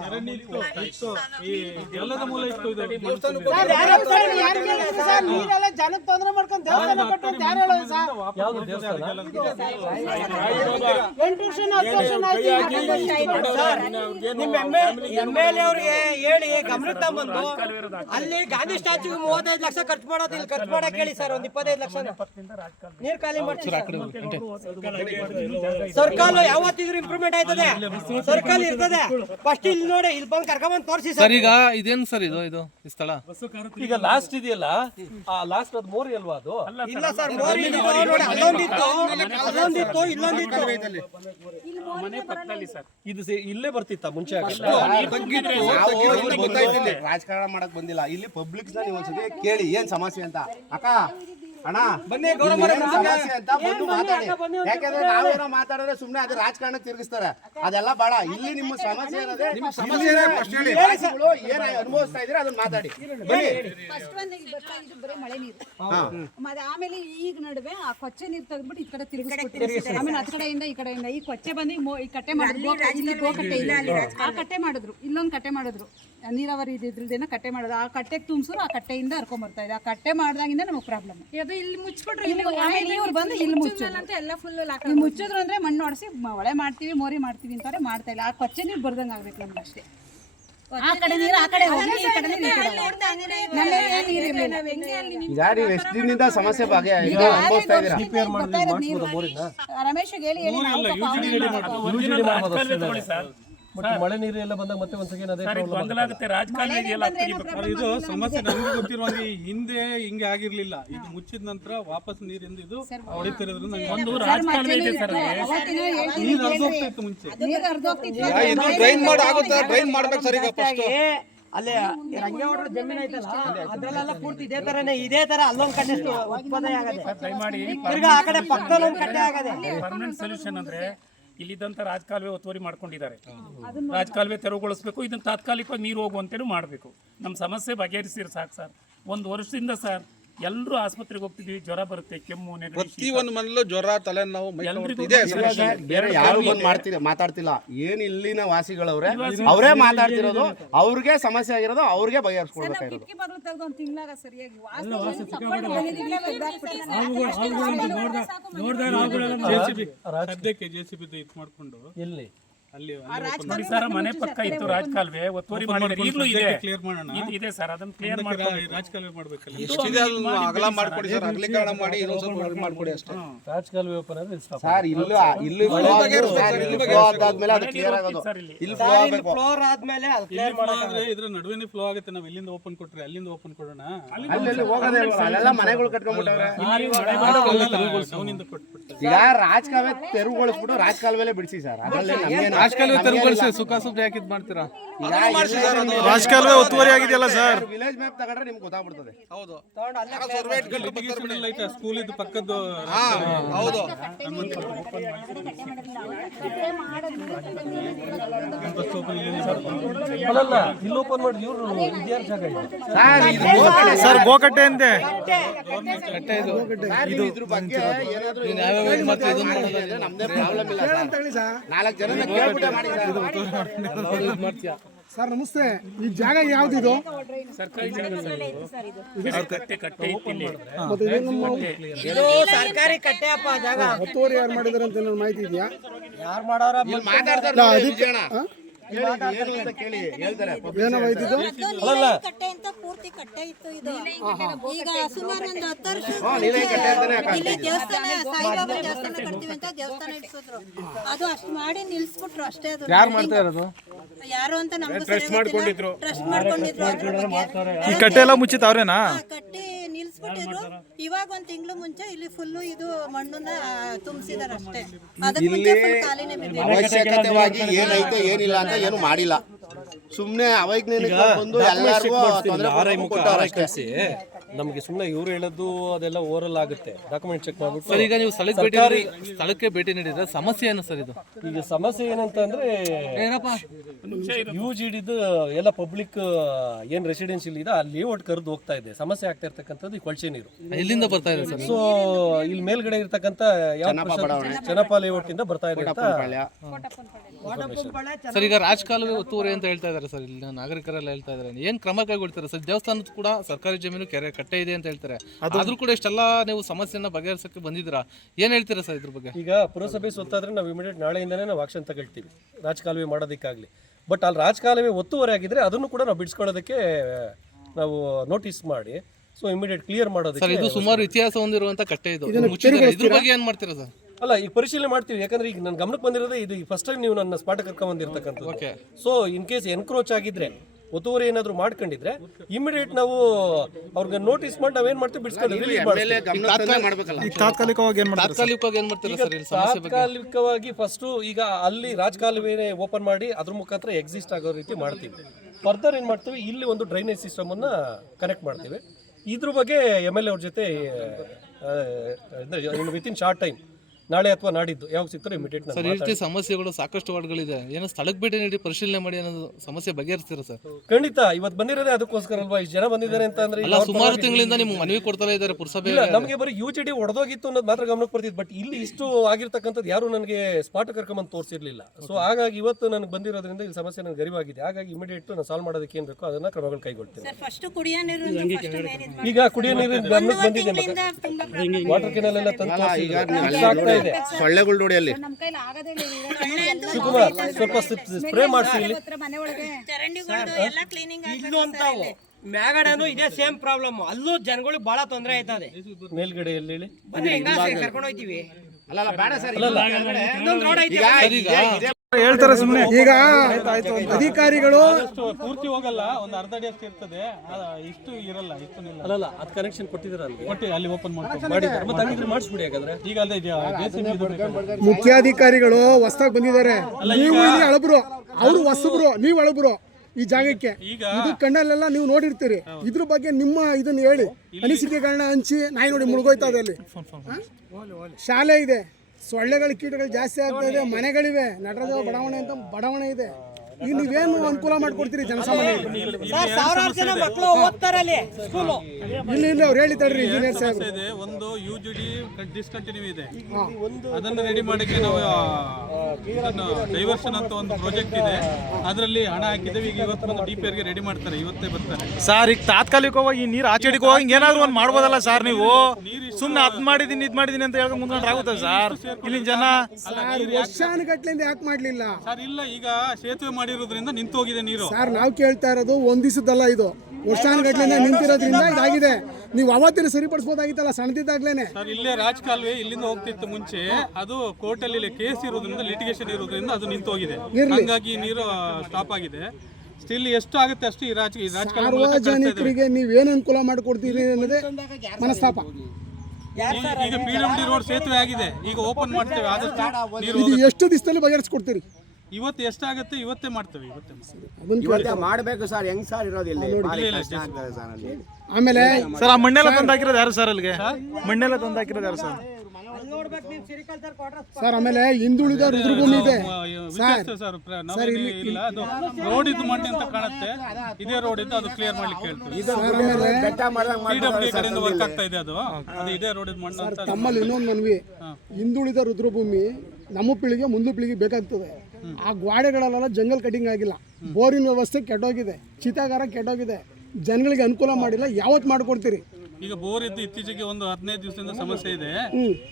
ಚರಂಡಿ ಇತ್ತು ಇತ್ತು ಈ ಎಲ್ಲದ ಮೂಲ ಇತ್ತು ಇದು? ನೀರೆಲ್ಲ ಜನಕ್ಕೆ ತೊಂದರೆ ಮಾಡ್ಕೊಂಡು ದೇವಸ್ಥಾನ ಕಟ್ಟು ಯಾರು ಹೇಳೋದು ಸರ್? ಯಾವ್ದು ದೇವಸ್ಥಾನ? ಎಂಟು ವರ್ಷ ಹತ್ತು ವರ್ಷ ನಿಮ್ಮ ಎಂ ಎಲ್ ಎ ಅವ್ರಿಗೆ ಹೇಳಿ ಗಮನಕ್ಕೆ ತಗೊಂಬಂದು ಅಲ್ಲಿ ಗಾಂಧಿ ಸ್ಟ್ಯಾಚು ಮೂವತ್ತೈದು ಲಕ್ಷ ಖರ್ಚು ಮಾಡೋದು ಇಲ್ಲಿ ಖರ್ಚು ಮಾಡಕ್ ಹೇಳಿ ಸರ್ ಒಂದ್ ಇಪ್ಪತ್ತೈದು ಲಕ್ಷ ನೀರ್ ಖಾಲಿ ಮಾಡ್ತೀವಿ ಸರ್ಕಾರ ಯಾವತ್ತಿದ್ರು ಇಂಪ್ರೂವ್ಮೆಂಟ್ ಆಯ್ತದೆ? ಸರ್ಕಾರ ಇರ್ತದೆ. ಫಸ್ಟ್ ಇಲ್ಲಿ ನೋಡಿ ಇಲ್ಲಿ ಬಂದು ಕರ್ಕೊಂಬಂದು ತೋರಿಸಿ ಸರ್. ಈಗ ಇದೇನು ಸರ್ ಇದು ಇದು ಈ ಸ್ಥಳ? ಈಗ ಲಾಸ್ಟ್ ಇದೆಯಲ್ಲ? ಆ ಲಾಸ್ಟ್ ಅದು ಮೋರಿ ಅಲ್ವಾ ಅದು? ಇಲ್ಲ ಸರ್ ಮೋರಿ ಇದೆ, ನೋಡಿ ಅಲ್ಲೊಂದಿತ್ತು ಅಲ್ಲೊಂದಿತ್ತು ಇಲ್ಲೊಂದಿತ್ತು. ಇದು ಸೇ- ಇಲ್ಲೇ ಬರ್ತಿತ್ತ ಮುಂಚೆ ಗೊತ್ತಾಯ್ತಿಲ್ಲ, ರಾಜಕಾರಣ ಮಾಡಕ್ ಬಂದಿಲ್ಲ. ಇಲ್ಲಿ ಪಬ್ಲಿಕ್ ನೀವು ಒಂದ್ಸತಿ ಕೇಳಿ ಏನ್ ಸಮಸ್ಯೆ ಅಂತ? ಅಕ್ಕ ಅಣ್ಣ ಬನ್ನಿ ಸಮಸ್ಯೆ ಅಂತ ಬಂದು ಮಾತಾಡಿ. ಯಾಕಂದ್ರೆ ನಾವೇನೋ ಮಾತಾಡಿದ್ರೆ ಸುಮ್ನೆ ಅದೇ ರಾಜಕಾರಣ ತಿರುಗಿಸ್ತಾರೆ. ಅದೆಲ್ಲ ಬಾಳ ಇಲ್ಲಿ ನಿಮ್ಮ ಸಮಸ್ಯೆ ಏನ್ ಅನುಭವಿಸ್ತಾ ಇದ್ರೆ ಅದನ್ನ ಮಾತಾಡಿ. ಬನ್ನಿ. ಫಸ್ಟ್ ಒಂದು ಈಗ ಬರ್ತಾ ಇದ್ದು ಬರೀ ಮಳೆ ನೀರು. ಮತ್ತೆ ಆಮೇಲೆ ಈಗ ನಡುವೆ ಆ ಕೊಚ್ಚೆ ನೀರು ತೆಗೆದ್ಬಿಟ್ಟು ಈ ಕಡೆ ತಿರುಗಿಸ್ಬಿಟ್ಟು ಆಮೇಲೆ ಆ ಕಡೆಯಿಂದ ಈ ಕಡೆಯಿಂದ ಈ ಕೊಚ್ಚೆ ಬಂದು ಈ ಮೋ- ಈ ಕಟ್ಟೆ ಮಾಡಿದ್ರು ಇಲ್ಲಿ ಗೋಕಟ್ಟೆ ಇಲ್ಲ ಆ ಕಟ್ಟೆ ಮಾಡಿದ್ರು. ಇಲ್ಲೊಂದು ಕಟ್ಟೆ ಮಾಡಿದ್ರು. ನೀರಾವರಿ ಇದ್ರದ್ದೇನೋ ಕಟ್ಟೆ ಮಾಡೋದು. ಆ ಕಟ್ಟೆಗೆ ತುಂಬಿಸ್ರು ಆ ಕಟ್ಟೆಯಿಂದ ಹರ್ಕೊಂಡ್ ಬರ್ತಾ ಇದೆ. ಆ ಕಟ್ಟೆ ಮಾಡ್ದಾಗಿಂದ ನಮಗೆ ಪ್ರಾಬ್ಲಮ್ ಅದು ಇಲ್ಲಿ ಮುಚ್ಚಿಬಿಟ್ರೆ ಇಲ್ಲಿ ಇವ್ರು ಬಂದು ಇಲ್ಲಿ ಮುಚ್ಚೋದು. ಅಂತ ಎಲ್ಲ ಫುಲ್ ಇಲ್ಲಿ ಮುಚ್ಚಿದ್ರು ಅಂದ್ರೆ ಮಣ್ಣು ಹೊಡೆಸಿ ಒಳೆ ಮಾಡ್ತೀವಿ ಮೋರಿ ಮಾಡ್ತೀವಿ ಅಂತಾರೆ ಮಾಡ್ತಾ ಇಲ್ಲ. ಆ ಕೊಚ್ಚೆ ನೀರು ಬರ್ದಂಗೆ ಆಗ್ಬೇಕು ನಮ್ಗೆ ಅಷ್ಟೇ. ಆ ಕಡೆ ನೀರು ಆ ಕಡೆ ಹೋಗಿ ಈ ಕಡೆ ನೀರು ಎಷ್ಟು ದಿನದಿಂದ ಸಮಸ್ಯೆ ಬಗ್ಗೆ ಅನುಭವಿಸ್ತಾ ಇದ್ದೀರಾ. ರಮೇಶ್ಗೆ ಹೇಳಿ ಹೇಳಿ ಬಟ್ ಮಳೆ ನೀರು ಎಲ್ಲ ಬಂದಾಗ ಮತ್ತೆ ಒಂದ್ಸಲ ಅದೇ ಪ್ರಾಬ್ಲಮ್ ಅದು ಇದು ಸಮಸ್ಯೆ ನಮ್ಗೆ ಗೊತ್ತಿರುವಾಗ ಈ ಹಿಂದೆ ಹಿಂಗೆ ಆಗಿರ್ಲಿಲ್ಲ. ಇದು ಮುಚ್ಚಿದ ನಂತರ ವಾಪಸ್ ನೀರಿಂದ ಇದು ಹೊಡಿತಿರೋದ್ರಿಂದ ನಂಗೆ ಸರ್, ಮತ್ತೆ ನೀವು ಅವತ್ತಿನ ಹೇಳ್ತೀನಿ ನೀರು ಕೇಳ್ರಿ. ಹರಿದೋಗ್ತಿತ್ತು ಮುಂಚೆ. ನೀರ್ ಹರಿದೋಗ್ತಿತ್ತು. ಇದು ಡ್ರೈನ್ ಮಾಡಿ ಆಗುತ್ತೆ? ಡ್ರೈನ್ ಮಾಡ್ಬೇಕು ಸರ್ ಈಗ ಫಸ್ಟ್ ಅಲ್ಲಿ ರಂಗೇಗೌಡರ ಜಮೀನ್ ಐತಲ್ಲ ಅದ್ರಲ್ಲೆಲ್ಲ ಪೂರ್ತಿ ಇದೇ ತರನೇ ಇದೇ ತರ ಅಲ್ಲೊಂದ್ ಕಡ್ಡಿಷ್ಟು ಉತ್ಪಾದನೆ ಆಗದೆ. ತಿರ್ಗಾ ಆ ಕಡೆ ಪಕ್ಕದಲ್ಲಿ ಒಂದ್ ಕಡ್ಡೆ ಆಗದೆ. ಪರ್ಮನೆಂಟ್ ಸೊಲ್ಯೂಷನ್ ಅಂದ್ರೆ ಇಲ್ಲಿದ್ದಂತ ರಾಜಕಾಲುವೆ ಒತ್ತುವರಿ ಮಾಡ್ಕೊಂಡಿದ್ದಾರೆ. ರಾಜಕಾಲುವೆ ತೆರವುಗೊಳಿಸಬೇಕು ಇದನ್ನ ತಾತ್ಕಾಲಿಕವಾಗಿ ನೀರು ಹೋಗುವಂತೇಳಿ ಮಾಡಬೇಕು. ನಮ್ಮ ಸಮಸ್ಯೆ ಬಗೆಹರಿಸಿರಿ ಸಾಕು ಸರ್. ಒಂದು ವರ್ಷದಿಂದ ಸರ್ ಎಲ್ಲರೂ ಆಸ್ಪತ್ರೆಗೆ ಹೋಗ್ತಿದ್ವಿ ಜ್ವರ ಬರುತ್ತೆ ಕೆಮ್ಮು ಪ್ರತಿ ಒಂದು ಮನೇಲೂ ಜ್ವರ ತಲೆನೋವು ಮೈ ನೋವು ಎಲ್ರಿಗೂ ಇದೆ ಇವಾಗ ಬೇರೆ ಯಾರು ಬಂದು ಮಾಡ್ತೀರ ಮಾತಾಡ್ತಿಲ್ಲ. ಏನ್ ಇಲ್ಲಿನ ವಾಸಿಗಳವ್ರೆ ಅವರೇ ಮಾತಾಡ್ತಿರೋದು ಅವ್ರಿಗೆ ಸಮಸ್ಯೆ ಆಗಿರೋದು ಅವ್ರಿಗೆ ಬಗೆಹರಿಸ್ಕೊಳ್ಬೇಕಾಗಿರೋದು ಬಗೆಹರಿಸ್ಕೊಡ್ಬೇಕಾಗಿರೋದು ಕಿಟಕಿ ಬಾಗ್ಲು ತೆಗ್ದು ಒಂದ್ ತಿಂಗ್ಳಾಗ ಸರಿಯಾಗಿ ವಾಸ್ತು ತಗೊಂಡು ಬಂದಿದೀವಿ, ತೆಗ್ದಾಕ್ಬಿಟ್ಟಿದ್ದಾರೆ. J C B. ಸದ್ಯಕ್ಕೆ ಜೆ ಸಿ ಬಿ ಇದು ಮಾಡ್ಕೊಂಡು ಎಲ್ಲಿ ಅಲ್ಲಿ ನೋಡಿ ಸರ್ ಮನೆ ಪಕ್ಕ ಇತ್ತು ರಾಜಕಾಲುವೆ. ಒತ್ತುವರಿ ಈಗಲೂ ಇದೆ. ಕ್ಲಿಯರ್ ಮಾಡೋಣ. ಇದು ಇದೆ ಸರ್ ಅದನ್ನ ಕ್ಲಿಯರ್ ಮಾಡ್ಕೊಂಡು ರಾಜಕಾಲುವೆ ಮಾಡ್ಬೇಕಲ್ಲ. ಎಷ್ಟಿದೆ ಅದನ್ನ ಅಗಲ ಮಾಡ್ಕೊಡಿ ಸರ್. ಅಗಲೀಕರಣ ಮಾಡಿ ಇನ್ನೊಂದ್ ಸ್ವಲ್ಪ ಇದು ಮಾಡ್ಕೊಡಿ ಅಷ್ಟೇ. ರಾಜಕಾಲುವೆ ಓಪನ್ ಆದ್ರೆ ಇಲ್ಲಿ ಸ್ಟಾಪ್ ಸರ್ ಇಲ್ಲೂ ಇಲ್ಲಿ flow ಆಗಿದೆ, ಸರ್, ಇಲ್ಲಿ flow ಆದಾದ್ಮೇಲೆ ಅದು ಕ್ಲಿಯರ್ ಆಗೋದು. ಸರ್ ಇಲ್ಲಿ. ಇಲ್ಲಿ flow ಆಗ್ಬೇಕು. ಫ್ಲೋರ್ ಆದ್ಮೇಲೆ ಅದು ಕ್ಲಿಯರ್ ಆದ್ರೆ ಇದ್ರ ನಡುವೆನೇ ಫ್ಲೋ ಆಗುತ್ತೆ. ನಾವು ಇಲ್ಲಿಂದ ಓಪನ್ ಕೊಟ್ರೆ ಅಲ್ಲಿಂದ ಓಪನ್ ಕೊಡೋಣ. ಅಲ್ಲಿ ಹೋಗೋದೇ ಇಲ್ವಲ್ಲ, ಅಲ್ಲೆಲ್ಲ ಮನೆಗಳು ಕಟ್ಕೊಂಡ್ಬಿಟ್ಟವ್ರೆ. ಈಗ ರಾಜಕಾಲುವೆ ತೆರವುಗೊಳಿಸ್ಬಿಟ್ಟು ರಾಜಕಾಲುವೆಲೆ ಬಿಡಿಸಿ ಸರ್. ಅದರಲ್ಲಿ ನಮ್ಗೇನು ರಾಜಕಾಲುವೆ ತೆರವುಗೊಳಿಸಿ ಸುಖ ಸುಖ ಯಾಕಿದ್ ಮಾಡ್ತೀರಾ? ರಾಜಕಾಲುವೆ ಒತ್ತುವರಿ ಆಗಿದೆಯಲ್ಲ ಸರ್? ವಿಲೇಜ್ ಮ್ಯಾಪ್ ತಗೊಂಡ್ರೆ ನಿಮ್ಗೆ ಗೊತ್ತಾಗ್ಬಿಡ್ತದೆ. ಹೌದು. ಸ್ಕೂಲ್ ಇದ್ದು ಪಕ್ಕದ್ದು ಹೌದು. ಅಲ್ಲಲ್ಲ ಇಲ್ಲಿ ಓಪನ್ ಮಾಡಿ ಇವ್ರು ವಿದ್ಯಾರ್ಥಿ ಸರ್ ಇದು ಗೋಕಟ್ಟೆ. ಅಂತೆ ಸರ್, ನೀವು ಇದ್ರ ಬಗ್ಗೆ ಏನಾದ್ರೂ ಹೇಳಿದ್ರೆ ನಮ್ದೇ ಪ್ರಾಬ್ಲಮ್ ಇಲ್ಲ ಸರ್. ನಾಲ್ಕು ಜನ ಸರ್. ಸರ್ ನಮಸ್ತೆ. ಈ ಜಾಗ ಯಾವ್ದಿದು? ಸರ್ಕಾರಿ ಜಾಗ ಸರ್ ಇದು. ಕಟ್ಟೆ ಸರ್ಕಾರಿ ಕಟ್ಟೆಯಪ್ಪ ಜಾಗ. ಒತ್ತುವರಿ ಯಾರು ಮಾಡಿದಾರೆ ಅಂತ ಏನಾದ್ರು ಮಾಹಿತಿ ಇದೆಯಾ? ಯಾರು ಮಾಡೋರ? ಮಾತಾಡ್ತಾರೆ ವಿಜಯಣ್ಣ ಕೇಳಿ ಇದು ಏನು ಅಂತ ಕೇಳಿ ಹೇಳ್ತಾರೆ ಏನವ ಇದ್ದಿದ್ದು ಕಟ್ಟೆ ಅಂತ ಪೂರ್ತಿ ಕಟ್ಟೆ ಇತ್ತು ಇದು. ಈಗ ಸುಮಾರು ಒಂದು ಹತ್ತು ವರ್ಷ ನೀಲೇ ಕಟ್ಟೆ ಅಂತಾನೆ ಇಲ್ಲಿ ದೇವಸ್ಥಾನ ಸಾಯಿಬಾಬಾ ದೇವಸ್ಥಾನ ಕಟ್ತೀವಿ ಅಂತ ದೇವಸ್ಥಾನ ಇಡ್ಸಿದ್ರು. ಅದು ಅಷ್ಟು ಮಾಡಿ ನಿಲ್ಸ್ಬಿಟ್ರು ಅಷ್ಟೇ ಅದು. ಯಾರು ಮಾಡ್ತಾ ಇರೋದು? ಯಾರು ಅಂತ ನಮ್ಗೆ ಟ್ರಸ್ಟ್ ಮಾಡ್ಕೊಂಡಿದ್ರು. ಟ್ರಸ್ಟ್ ಮಾಡ್ಕೊಂಡಿದ್ರು. ಈ ಕಟ್ಟೆ ಎಲ್ಲ ಮುಚ್ಚಿತಾವ್ರೇನಾ ಅವ್ರೇನಾ? ಕಟ್ಟಿ ನಿಲ್ಸ್ಬಿಟ್ಟಿದ್ರು. ಇವಾಗ ಒಂದ್ ತಿಂಗಳು ಮುಂಚೆ ಇಲ್ಲಿ ಫುಲ್ಲು ಇದು ಮಣ್ಣನ್ನ ತುಂಬಿಸಿದಾರೆ ಅಷ್ಟೇ. ಅದಕ್ಕೆ ಮುಂಚೆ ಫುಲ್ ಖಾಲಿನೇ ಅವಶ್ಯಕತೆವಾಗಿ ಏನೈತೆ ಏನಿಲ್ಲ ಅಂತ ಏನು ಮಾಡಿಲ್ಲ. ಸುಮ್ನೆ ಅವೈಜ್ಞಾನಿಕ ಬಂದು ಎಲ್ಲರಿಗೂ ತೊಂದರೆ ಕೊಟ್ಟವ್ರು ಅಷ್ಟೇ ನಮಗೆ ಸುಮ್ಮನೆ ಇವ್ರು ಹೇಳೋದು ಅದೆಲ್ಲ ಓರಲ್ ಆಗುತ್ತೆ. ಡಾಕ್ಯುಮೆಂಟ್ ಚೆಕ್ ಮಾಡ್ಬಿಟ್ಟು ಸರ್ ಈಗ ನೀವು ಸ್ಥಳಕ್ಕೆ ಭೇಟಿ ನೀಡಿ ಸ್ಥಳಕ್ಕೆ ಭೇಟಿ ನೀಡಿದ್ರೆ ಸಮಸ್ಯೆ ಏನು ಸರ್ ಇದು? ಈಗ ಸಮಸ್ಯೆ ಏನಂತ ಅಂದ್ರೆ ಏನಪ್ಪ? ಯು ಜಿ ಡಿದು ಎಲ್ಲ ಪಬ್ಲಿಕ್ ಏನ್ ರೆಸಿಡೆನ್ಶಿಯಲ್ ಇದೆ ಅಲ್ಲಿ ಒಟ್ಟು ಕರೆದು ಹೋಗ್ತಾ ಇದೆ. ಸಮಸ್ಯೆ ಆಗ್ತಾ ಇರ್ತಕ್ಕಂಥದ್ದು ಈ ಕೊಳಚೆ ನೀರು. ಎಲ್ಲಿಂದ ಬರ್ತಾ ಇದೆ ಸರ್? ಸೊ ಇಲ್ಲಿ ಮೇಲ್ಗಡೆ ಇರ್ತಕ್ಕಂಥ ಯಾವ ಜನಪಾ ಲೇಔಟ್ ಇಂದ ಬರ್ತಾ ಇದೆ ಅಂತ ಸರ್ ಈಗ ರಾಜಕಾಲುವೆ ಒತ್ತುವರಿ ಅಂತ ಹೇಳ್ತಾ ಇದ್ದಾರೆ ಸರ್. ಇಲ್ಲಿ ನಾಗರಿಕರೆಲ್ಲ ಹೇಳ್ತಾ ಇದ್ದಾರೆ ಏನ್ ಕ್ರಮ ಕೈಗೊಳ್ತಾರೆ ಸರ್? ದೇವಸ್ಥಾನದ ಕೂಡ ಸರ್ಕಾರಿ ಜಮೀನು ಕೆರೆ ಕಟ್ಟೆ ಇದೆ ಅಂತ ಹೇಳ್ತಾರೆ. ಆದ್ರೂ ಕೂಡ ಇಷ್ಟೆಲ್ಲ ನೀವು ಸಮಸ್ಯೆನ ಬಗೆಹರಿಸಕ್ಕೆ ಬಂದಿದ್ದೀರಾ? ಏನ್ ಹೇಳ್ತೀರಾ ಸರ್ ಇದ್ರ ಬಗ್ಗೆ? ಈಗ ಪುರಸಭೆ ಸ್ವತ್ತಾದ್ರೆ ನಾವು ಇಮಿಡಿಯೇಟ್ ನಾಳೆಯಿಂದನೇ ನಾವು ಆಕ್ಷನ್ ತಗೊಳ್ತೀವಿ. ರಾಜಕಾಲುವೆ ಮಾಡೋದಕ್ಕಾಗಲಿ. ಬಟ್ ಅಲ್ಲಿ ರಾಜಕಾಲುವೆ ಒತ್ತುವರೆ ಆಗಿದ್ರೆ ಅದನ್ನು ಕೂಡ ನಾವು ಬಿಡಿಸ್ಕೊಳ್ಳೋದಕ್ಕೆ ನಾವು ನೋಟಿಸ್ ಮಾಡಿ ಸೊ ಇಮಿಡಿಯೇಟ್ ಕ್ಲಿಯರ್ ಸರ್ ಮಾಡೋದಕ್ಕೆ ಇದು ಸುಮಾರು ಇತಿಹಾಸ ಹೊಂದಿರುವಂತ ಕಟ್ಟೆ ಇದು. ಮುಚ್ಚಿದ್ದಾರೆ. ಇದ್ರ ಬಗ್ಗೆ ಏನ್ ಮಾಡ್ತೀರಾ ಸರ್? ಅಲ್ಲ ಈಗ ಪರಿಶೀಲನೆ ಮಾಡ್ತೀವಿ. ಯಾಕಂದ್ರೆ ಈಗ ನನ್ನ ಗಮನಕ್ಕೆ ಬಂದಿರೋದೇ ಇದು ಫಸ್ಟ್ ಟೈಮ್ ನೀವು ನನ್ನ ಸ್ಪಾಟ್ ಕರ್ಕೊಂಡ್ ಬಂದಿರತಕ್ಕಂಥದ್ದು. Okay so in case encroach ಆಗಿದ್ರೆ ಒತ್ತುವರಿ ಏನಾದರೂ ಮಾಡ್ಕೊಂಡಿದ್ರೆ ಇಮಿಡಿಯೇಟ್ ನಾವು ಅವ್ರಿಗೆ ನೋಟಿಸ್ ಮಾಡಿ ನಾವೇನ್ ಮಾಡ್ತೀವಿ ಬಿಡಿಸ್ಕೊಂಡು ರಿಲೀಸ್ ತಾತ್ಕಾಲಿಕವಾಗಿ ಏನ್ ತಾತ್ಕಾಲಿಕವಾಗಿ ಏನ್ ಮಾಡ್ತೀರಾ ಸರ್ ಇಲ್ಲಿ ಸಮಸ್ಯೆ ಬಗ್ಗೆ? ತಾತ್ಕಾಲಿಕವಾಗಿ ಫಸ್ಟ್ ಈಗ ಅಲ್ಲಿ ರಾಜಕಾಲುವೆ ಓಪನ್ ಮಾಡಿ ಅದ್ರ ಮುಖಾಂತರ ಎಕ್ಸಿಸ್ಟ್ ಆಗೋ ರೀತಿ ಮಾಡ್ತೀವಿ. ಫರ್ದರ್ ಏನು ಮಾಡ್ತೀವಿ? ಇಲ್ಲಿ ಒಂದು ಡ್ರೈನೇಜ್ ಸಿಸ್ಟಮ್ ಅನ್ನ ಕನೆಕ್ಟ್ ಮಾಡ್ತೀವಿ. ಇದ್ರ ಬಗ್ಗೆ ಎಂ ಎಲ್ ಎ ಅವ್ರ ಜೊತೆ ವಿತಿನ್ ಶಾರ್ಟ್ ಟೈಮ್ ನಾಳೆ ಅಥವಾ ನಾಡಿದ್ದು ಯಾವಾಗ ಸಿಗ್ತಾರೆ ಇಮಿಡಿಯೇಟ್ ಸರ್ ಈ ರೀತಿ ಸಮಸ್ಯೆಗಳು ಸಾಕಷ್ಟು ವಾರ್ಡ್ಗಳಿದೆ ಏನೋ ಸ್ಥಳಕ್ಕೆ ಭೇಟಿ ನೀಡಿ ಪರಿಶೀಲನೆ ಮಾಡಿ ಅನ್ನೋದು ಸಮಸ್ಯೆ ಬಗೆಹರಿಸ್ತೀರಾ ಸರ್? ಖಂಡಿತ ಇವತ್ತು ಬಂದಿರೋದೇ ಅದಕ್ಕೋಸ್ಕರ ಅಲ್ವಾ? ಇಷ್ಟು ಜನ ಬಂದಿದ್ದಾರೆ ಅಂತ ಅಂದ್ರೆ ಅಲ್ಲ ಸುಮಾರು ತಿಂಗಳಿಂದ ನಿಮ್ಗೆ ಮನವಿ ಕೊಡ್ತಾ ಇದ್ದಾರೆ ಪುರಸಭೆ ಇಲ್ಲ ನಮಗೆ ಬರೀ ಯು ಜಿ ಡಿ ಹೊಡೆದೋಗಿತ್ತು ಅನ್ನೋದು ಮಾತ್ರ ಗಮನಕ್ಕೆ ಬರ್ತಿತ್ತು. ಬಟ್ ಇಲ್ಲಿ ಇಷ್ಟು ಆಗಿರ್ತಕ್ಕಂಥದ್ದು ಯಾರು ನನಗೆ ಸ್ಪಾಟ್ ಕರ್ಕೊಂಬಂದು ತೋರಿಸಿರ್ಲಿಲ್ಲ. ಸೊ ಹಾಗಾಗಿ ಇವತ್ತು ನನಗೆ ಬಂದಿರೋದ್ರಿಂದ ಈ ಸಮಸ್ಯೆ ನನಗೆ ಗರಿವಾಗಿದೆ. ಹಾಗಾಗಿ ಇಮಿಡಿಯೇಟ್ ನಾನು ಸಾಲ್ವ್ ಮಾಡೋದಕ್ಕೆ ಏನ್ ಬೇಕೋ ಅದನ್ನ ಕ್ರಮಗಳು ಕೈಗೊಳ್ತೀನಿ ಸರ್ ಫಸ್ಟ್ ಕುಡಿಯೋ ನೀರು ಫಸ್ಟ್ ಮೇನ್ ಈಗ ಕುಡಿಯೋ ನೀರಿನ ಗಮನಕ್ಕೆ ಬಂದಿದೆ ವಾಟರ್ ಕೆನಲ್ ಎಲ್ಲ ತಂದು ಈಗ ಆಗ್ತಾ ಇದೆ. ಸೊಳ್ಳೆಗಳು ನೋಡಿ ಅಲ್ಲಿ ನಮ್ ಕೈಲಿ ಆಗೋದೇ ಇಲ್ಲ ಶಿವಕುಮಾರ್ ಸ್ವಲ್ಪ ಸ್ಪ್ರೇ ಮಾಡಿಸಿ. ಇಲ್ಲಿ ಹತ್ರ ಮನೆ ಒಳಗೆ ಚರಂಡಿಗಳು ಎಲ್ಲ ಕ್ಲೀನಿಂಗ್ ಆಗ್ಬೇಕು ಸರ್ ಇಲ್ಲಿ. ಮ್ಯಾಗಡೆನು ಇದೇ ಸೇಮ್ ಪ್ರಾಬ್ಲಮ್ ಅಲ್ಲೂ ಜನಗಳಿಗೆ ಬಹಳ ತೊಂದರೆ ಆಯ್ತದೆ. ಮೇಲ್ಗಡೆ ಎಲ್ಲಿ ಹೇಳಿ. ಬನ್ನಿ ಕರ್ಕೊಂಡು ಹೋಯ್ತೀವಿ? ಅಲ್ಲಲ್ಲ ಬೇಡ ಸರ್ ಇನ್ನೊಂದು ರೋಡ್ ಐತಿ ಹೇಳ್ತಾರೆ ಸುಮ್ಮನೆ ಈಗ ಅಧಿಕಾರಿಗಳು ಪೂರ್ತಿ ಹೋಗಲ್ಲ ಒಂದು ಅರ್ಧ ಅಡಿ ಅಷ್ಟು ಇರ್ತದೆ. ಇಷ್ಟು ಇರಲ್ಲ ಇಷ್ಟು ಅಲ್ಲ ಅದ್ ಅದು ಕನೆಕ್ಷನ್ ಕೊಟ್ಟಿದ್ರಲ್ಲ ಅಲ್ಲಿ? ಕೊಟ್ಟು ಅಲ್ಲಿ ಓಪನ್ ಮಾಡ್ಕೊಂಡು. ಮಾಡಿದ್ದಾರೆ. ಮತ್ತೆ ಹಂಗಿದ್ರೆ ಮಾಡಿಸ್ಬಿಡಿ ಹಾಗಾದ್ರೆ. ಈಗ ಅಲ್ಲದೆ ಜೆ ಮುಖ್ಯಾಧಿಕಾರಿಗಳು ಹೊಸದಾಗ ಬಂದಿದ್ದಾರೆ. ನೀವು ಇಲ್ಲಿ ಹಳಬ್ರು ಅವರು ಹೊಸಬ್ರು ನೀವು ಅಳಬ್ರು ಈ ಜಾಗಕ್ಕೆ. ಇದು ಕಣ್ಣಲ್ಲೆಲ್ಲ ನೀವು ನೋಡಿರ್ತೀರಿ. ಇದ್ರ ಬಗ್ಗೆ ನಿಮ್ಮ ಇದನ್ನ ಹೇಳಿ. ಅನಿಸಿಕೆಗಳನ್ನ ಹಂಚಿ ನಾಯಿ ನೋಡಿ ಮುಳುಗೋಯ್ತಾ ಅದಲ್ಲಿ ಅಲ್ಲಿ? ಶಾಲೆ ಇದೆ. ಸೊಳ್ಳೆಗಳ ಕೀಟಗಳು ಜಾಸ್ತಿ ಆಗ್ತಾ ಇದೆ ಮನೆಗಳಿವೆ. ನಟರಾಜ ಬಡಾವಣೆ ಅಂತ ಬಡಾವಣೆ ಇದೆ. ಈಗ ನೀವೇನು ಅನುಕೂಲ ಮಾಡ್ಕೊಡ್ತೀರಿ ಜನಸಾಮಾನ್ಯರಿಗೆ? ಸರ್ ಸಾವಿರಾರು ಜನ ಮಕ್ಕಳು ಓದ್ತಾರೆ ಅಲ್ಲಿ ಸ್ಕೂಲು. ಇಲ್ಲಿ ಇಲ್ಲಿ ಅವ್ರು ಹೇಳಿ ತಡ್ರಿ ಇಂಜಿನಿಯರ್ ಸಾಹೇಬ್ ಇದೆ ಒಂದು ಯು ಜಿ ಡಿ ಡಿಸ್ಕಂಟಿನ್ಯೂ ಇದೆ. ಅದನ್ನು ರೆಡಿ ಮಾಡಕ್ಕೆ ನಾವು ಡೈವರ್ಷನ್ ಅಂತ ಒಂದು ಪ್ರಾಜೆಕ್ಟ್ ಇದೆ. ಅದರಲ್ಲಿ ಹಣ ಹಾಕಿದ್ದೇವೆ. ಈಗ ಇವತ್ತು ಬಂದು ಡಿ ಪಿ ಆರ್ಗೆ ರೆಡಿ ಮಾಡ್ತಾರೆ. ಇವತ್ತೇ ಬರ್ತಾರೆ. ಸರ್ ಈಗ ತಾತ್ಕಾಲಿಕವಾಗಿ ಈ ನೀರು ಆಚೆಡಿಗೆ ಹೋಗಿ ಏನಾದ್ರು ಒಂದು ಮಾಡ್ಬೋದಲ್ಲ ಸರ್ ನೀವು? ಸುಮ್ಮನೆ ಅದ್ ಮಾಡಿದೀನಿ ಇದ್ ಮಾಡಿದೀನಿ ಅಂತ ಹೇಳ್ಕೊಂಡು ಮುಂದ್ಕೊಂಡ್ರೆ ಆಗುತ್ತೆ ಸರ್? ಇಲ್ಲಿ ಜನ ವರ್ಷಾನುಗಟ್ಲಿಂದ ಯಾಕೆ ಮಾಡ್ಲಿಲ್ಲ? ಸರ್ ಇಲ್ಲ. ಈಗ ಸೇತುವೆ ಮಾಡಿರೋದ್ರಿಂದ ನಿಂತು ಹೋಗಿದೆ ನೀರು. ಸರ್ ನಾವು ಕೇಳ್ತಾ ಇರೋದು ಒಂದ್ ದಿವಸದಲ್ಲ ಇದು. ವರ್ಷಾನ್ಗಟ್ಲೆ ನಿಂತಿರೋದ್ರಿಂದ ಇದಾಗಿದೆ. ನೀವು ಅವತ್ತಿನ ಸರಿಪಡಿಸಬಹುದಾಗಿತ್ತಲ್ಲ ಸಣ್ಣದಿದ್ದಾಗ್ಲೇನೆ. ಸರ್ ಇಲ್ಲೇ ರಾಜ್ ಕಾಲುವೆ ಇಲ್ಲಿಂದ ಹೋಗ್ತಿತ್ತು ಮುಂಚೆ. ಅದು ಕೋರ್ಟಲ್ಲಿ ಕೇಸ್ ಇರೋದ್ರಿಂದ ಲಿಟಿಗೇಷನ್ ಇರೋದ್ರಿಂದ ಅದು ನಿಂತು ಹೋಗಿದೆ ಹಂಗಾಗಿ ನೀರು ಸ್ಟಾಪ್ ಆಗಿದೆ. ಸ್ಟಿಲ್ ಎಷ್ಟು ಆಗುತ್ತೆ ಅಷ್ಟು ಈ ರಾಜ್. ಸಾರ್ವಜನಿಕರಿಗೆ ನೀವೇನು ಅನುಕೂಲ ಮಾಡಿಕೊಡ್ತೀರಿ ಅನ್ನೋದೇ ಮನಸ್ತಾಪ. ಈಗ- ಈಗ ಪಿ ಡಬ್ಲ್ಯೂ ರೋಡ್ ಸೇತುವೆ ಆಗಿದೆ. ಈಗ ಓಪನ್ ಮಾಡ್ತೇವೆ. ಆದಷ್ಟು ಇದು ಎಷ್ಟು ದಿವಸದಲ್ಲಿ ಬಗೆಹರಿಸ್ಕೊಡ್ತೀರಿ? ಇವತ್ತು ಎಷ್ಟಾಗುತ್ತೆ ಇವತ್ತೇ ಮಾಡ್ತೇವೆ ಇವತ್ತೇ ಇವತ್ತೇ ಮಾಡ್ಬೇಕು ಸರ್ ಹೆಂಗ್ ಸರ್ ಇರೋದು ಇಲ್ಲಿ? ಭಾರಿ ಕಷ್ಟ ಆಗ್ತದೆ ಸರ್ ಅಲ್ಲಿ. ಆಮೇಲೆ ಸರ್ ಆ ಮಣ್ಣೆಲ್ಲ ತಂದಾಕಿರೋದು ಯಾರು ಸರ್ ಅಲ್ಲಿಗೆ? ಮಣ್ಣೆಲ್ಲ ತಂದಾಕಿರೋದು ಯಾರು ಸರ್ ಸರ್ ಆಮೇಲೆ ಹಿಂದುಳಿದ ರುದ್ರಭೂಮಿ ಇದೆ. ವಿಚಾರಿಸ್ತೇವೆ ಸರ್ ಪ್ರ- ಇಲ್ಲ ಅದು ರೋಡ್ ಇದು ಮಣ್ಣೆ ಅಂತ ಕಾಣುತ್ತೆ. ಇದೇ ರೋಡ್ ಇದ್ದು ಅದು ಕ್ಲಿಯರ್ ಮಾಡ್ಲಿಕ್ಕೆ ಹೇಳ್ತೀವಿ. ಬೆಟ್ಟ ಮಾಡ್ದಂಗ್ ಪಿ ಡಬ್ಲ್ಯೂ ಕಡೆಯಿಂದ ವರ್ಕ್ ಆಗ್ತಾ ಇದೆ ಅದು. ಅದು ಇದೇ ರೋಡ್ ಇದು ಮಣ್ಣು ಅಂತ ತಮ್ಮಲ್ಲಿ ಇನ್ನೊಂದು ಮನವಿ. ಹಿಂದುಳಿದ ರುದ್ರಭೂಮಿ ನಮ್ಮ ಪೀಳಿಗೆ ಮುಂದೆ ಪೀಳಿಗೆ ಬೇಕಾಗ್ತದೆ. ಆ ಗ್ವಾಡೆಗಳಲ್ಲೆಲ್ಲ ಜಂಗಲ್ ಕಟಿಂಗ್ ಆಗಿಲ್ಲ. ಬೋರಿನ ವ್ಯವಸ್ಥೆ ಕೆಟ್ಟೋಗಿದೆ. ಚಿತಾಗಾರ ಕೆಟ್ಟೋಗಿದೆ. ಜನಗಳಿಗೆ ಅನುಕೂಲ ಮಾಡಿಲ್ಲ. ಯಾವತ್ತು ಮಾಡ್ಕೊಡ್ತೀರಿ? ಈಗ ಬೋರ್ ಇದ್ದು ಇತ್ತೀಚೆಗೆ ಒಂದು ಹದಿನೈದು ದಿವಸದಿಂದ ಸಮಸ್ಯೆ ಇದೆ.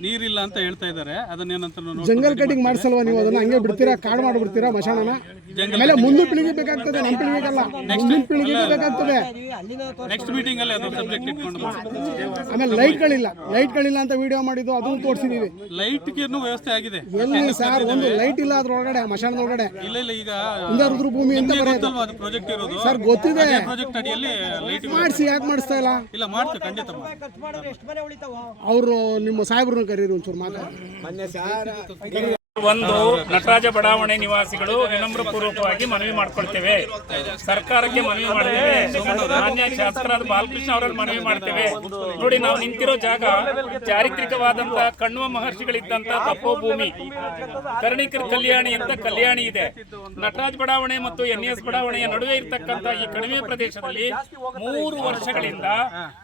ನೀರಿಲ್ಲ ಅಂತ ಹೇಳ್ತಾ ಇದ್ದಾರೆ. ಅದನ್ನೇನಂತ ಜಂಗಲ್ ಕಟಿಂಗ್ ಮಾಡಿಸಲ್ವಾ ನೀವು ಅದನ್ನ? ಹಂಗೆ ಬಿಡ್ತೀರಾ? ಕಾಡು ಮಾಡ್ಬಿಡ್ತೀರಾ ಮಶಾಣನ ಆಮೇಲೆ ಮುಂದಿನ ಪೀಳಿಗೆ ಬೇಕಾಗ್ತದೆ ನಮ್ಮ ಪೀಳಿಗೆಗಲ್ಲ. ಮುಂದಿನ ಪೀಳಿಗೆ ಬೇಕಾಗ್ತದೆ. ನೆಕ್ಸ್ಟ್ ಮೀಟಿಂಗ್ ಅಲ್ಲಿ ಅದು ಸಬ್ಜೆಕ್ಟ್ ಇಟ್ಕೊಂಡು ಆಮೇಲೆ ಲೈಟ್ಗಳಿಲ್ಲ. ಲೈಟ್ಗಳಿಲ್ಲ ಅಂತ ವಿಡಿಯೋ ಮಾಡಿದ್ದು ಅದನ್ನು ತೋರಿಸಿದೀವಿ. ಲೈಟ್ಗೆ ವ್ಯವಸ್ಥೆ ಆಗಿದೆ. ಎಲ್ಲಿ ಸರ್ ಒಂದು ಲೈಟ್ ಇಲ್ಲ ಅದ್ರೊಳಗಡೆ ಮಶಾಣದ ಒಳಗಡೆ ಇಲ್ಲ ಇಲ್ಲ ಈಗ ರುದ್ರಭೂಮಿ ಅಂತ ಬರೋದು ಅದು ಪ್ರಾಜೆಕ್ಟ್ ಇರೋದು? ಸರ್ ಗೊತ್ತಿದೆ. ಪ್ರಾಜೆಕ್ಟ್ ಅಡಿಯಲ್ಲಿ ಲೈಟ್ ಮಾಡಿಸಿ ಯಾಕೆ ಮಾಡಿಸ್ತಾ ಇಲ್ಲ? ಇಲ್ಲ ಮಾಡ್ತೀವಿ ಅವರು ನಿಮ್ಮ ಸಾಹೇಬ್ರನ್ನ ಕರೀರಿ ಒಂಚೂರು ಮಾತಾಡಿ. ಮೊನ್ನೆ ಸರ್ ಒಂದು ನಟರಾಜ ಬಡಾವಣೆ ನಿವಾಸಿಗಳು ವಿನಮ್ರ ಪೂರ್ವಕವಾಗಿ ಮನವಿ ಮಾಡ್ಕೊಳ್ತೇವೆ. ಸರ್ಕಾರಕ್ಕೆ ಮನವಿ ಮಾಡ್ತೇವೆ. ಮಾನ್ಯ ಶಾಸಕರಾದ ಬಾಲಕೃಷ್ಣ ಅವರಲ್ಲಿ ಮನವಿ ಮಾಡ್ತೇವೆ. ನೋಡಿ ನಾವು ನಿಂತಿರೋ ಜಾಗ ಚಾರಿತ್ರಿಕವಾದಂತಹ ಕಣ್ವ ಮಹರ್ಷಿಗಳಿದ್ದಂತ ತಪೋಭೂಮಿ. ಕರ್ಣಿಕರ್ ಕಲ್ಯಾಣಿ ಅಂತ ಕಲ್ಯಾಣಿ ಇದೆ. ನಟರಾಜ ಬಡಾವಣೆ ಮತ್ತು ಎನ್ ಎಸ್ ಬಡಾವಣೆಯ ನಡುವೆ ಇರತಕ್ಕಂತ ಈ ಕಣಿವೆ ಪ್ರದೇಶದಲ್ಲಿ ಮೂರು ವರ್ಷಗಳಿಂದ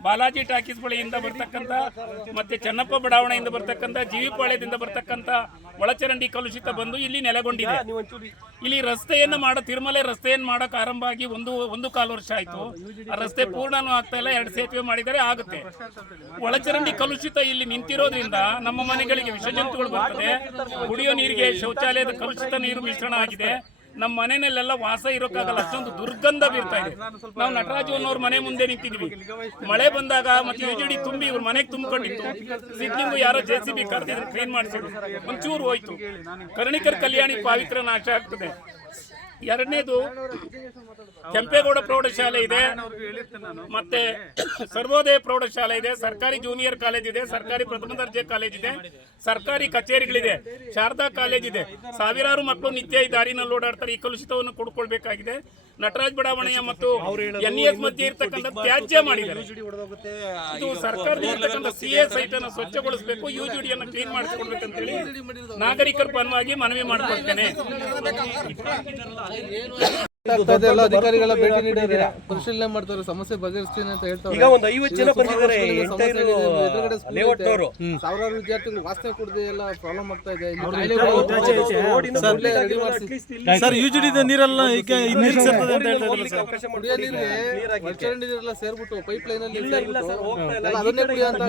ಬಾಲಾಜಿ ಟಾಕೀಸ್ ಬಳಿಯಿಂದ ಬರ್ತಕ್ಕಂತ ಮತ್ತೆ ಚನ್ನಪ್ಪ ಬಡಾವಣೆಯಿಂದ ಬರ್ತಕ್ಕಂಥ ಜೀವಿಪಾಳ್ಯದಿಂದ ಬರ್ತಕ್ಕಂಥ ಕಲುಷಿತ ಬಂದು ಇಲ್ಲಿ ನೆಲೆಗೊಂಡಿದೆ. ಇಲ್ಲಿ ರಸ್ತೆಯನ್ನ ಮಾಡ ತಿರುಮಲೆ ರಸ್ತೆಯನ್ನು ಮಾಡಕ್ ಆರಂಭ ಆಗಿ ಒಂದು ಒಂದು ಕಾಲು ವರ್ಷ ಆಯ್ತು. ಆ ರಸ್ತೆ ಪೂರ್ಣನೂ ಆಗ್ತಾ ಇಲ್ಲ ಎರಡು ಸೇತುವೆ ಮಾಡಿದರೆ ಆಗುತ್ತೆ. ಒಳಚರಂಡಿ ಕಲುಷಿತ ಇಲ್ಲಿ ನಿಂತಿರೋದ್ರಿಂದ ನಮ್ಮ ಮನೆಗಳಿಗೆ ವಿಷಜಂತುಗಳು ಬರ್ತದೆ. ಕುಡಿಯೋ ನೀರಿಗೆ ಶೌಚಾಲಯದ ಕಲುಷಿತ ನೀರು ಮಿಶ್ರಣ ಆಗಿದೆ. ನಮ್ಮ ಮನೆಯಲ್ಲೆಲ್ಲ ವಾಸ ಇರೋಕ್ಕಾಗಲ್ಲ, ಅಷ್ಟೊಂದು ದುರ್ಗಂಧ ಬೀರ್ತಾ ಇದೆ. ನಾವು ನಟರಾಜು ಅನ್ನೋರ್ ಮನೆ ಮುಂದೆ ನಿಂತಿದ್ವಿ ಮಳೆ ಬಂದಾಗ ಮತ್ತೆ ಯುಜಿಡಿ ತುಂಬಿ ಇವ್ರ ಮನೆಗೆ ತುಂಬಿಕೊಂಡಿತ್ತು. ಸಿಗ್ಲಿಂಗು ಯಾರೋ ಜೆ ಸಿ ಬಿ ಕರೆದಿದ್ರು ಕ್ಲೀನ್ ಮಾಡಿಸಿದ್ರು. ಒಂಚೂರು ಹೋಯ್ತು. ಕರ್ಣಿಕರ್ ಕಲ್ಯಾಣಿ ಪಾವಿತ್ರ ನಾಶ ಆಗ್ತದೆ. ಎರಡನೇದು ಕೆಂಪೇಗೌಡ ಪ್ರೌಢಶಾಲೆ ಇದೆ. ಮತ್ತೆ ಸರ್ವೋದಯ ಪ್ರೌಢಶಾಲೆ ಇದೆ. ಸರ್ಕಾರಿ ಜೂನಿಯರ್ ಕಾಲೇಜ್ ಇದೆ. ಸರ್ಕಾರಿ ಪ್ರಥಮ ದರ್ಜೆ ಕಾಲೇಜ್ ಇದೆ. ಸರ್ಕಾರಿ ಕಚೇರಿಗಳಿದೆ. ಶಾರದಾ ಕಾಲೇಜ್ ಇದೆ. ಸಾವಿರಾರು ಮಕ್ಕಳು ನಿತ್ಯ ಈ ದಾರಿನಲ್ಲಿ ಓಡಾಡ್ತಾರೆ. ಈ ಕಲುಷಿತವನ್ನು ಕೊಡ್ಕೊಳ್ಬೇಕಾಗಿದೆ. ನಟರಾಜ್ ಬಡಾವಣೆಯ ಮತ್ತು ಎನ್ ಎಸ್ ಮಧ್ಯೆ ಇರತಕ್ಕಂಥ ತ್ಯಾಜ್ಯ ಮಾಡಿದ್ದಾರೆ ಇದು ಸರ್ಕಾರದಿಂದ ಇರ್ತಕ್ಕಂಥ ಸಿ ಎ ಸೈಟ್ ಅನ್ನು ಸ್ವಚ್ಛಗೊಳಿಸಬೇಕು ಯು ಜಿ ಡಿಯನ್ನು ಕ್ಲೀನ್ ಮಾಡಿಸ್ಕೊಡ್ಬೇಕಂತೇಳಿ ನಾಗರಿಕರ ಪರವಾಗಿ ಮನವಿ ಮಾಡ್ಕೊಳ್ತೇನೆ ಎಲ್ಲ ಅಧಿಕಾರಿಗಳ ಭೇಟಿ ನೀಡಿದ್ರೆ. ಪರಿಶೀಲನೆ ಮಾಡ್ತಾರೆ ಸಮಸ್ಯೆ ಬಗೆಹರಿಸ್ತೀನಿ ಅಂತ ಹೇಳ್ತಾರೆ. ಈಗ ಒಂದು ಐವತ್ತು ಜನ ಬಂದಿದ್ದಾರೆ ಎದುರುಗಡೆ. ಸಾವಿರಾರು ವಿದ್ಯಾರ್ಥಿಗಳು ವಾಸನೆ ಕುಡ್ದು ಎಲ್ಲ ಪ್ರಾಬ್ಲಮ್ ಆಗ್ತಾ ಇದೆ. ಸರ್ ನೀರೆಲ್ಲ ಸೇರ್ತದೆ ಅಂತ ಸರ್. ಕುಡಿಯೋ ನೀರೆಲ್ಲ ಸೇರ್ಬಿಟ್ಟು ಪೈಪ್ ಲೈನ್ ಅಲ್ಲಿ ಅದನ್ನೇ ಕುಡಿಯೋ ಅಂತ.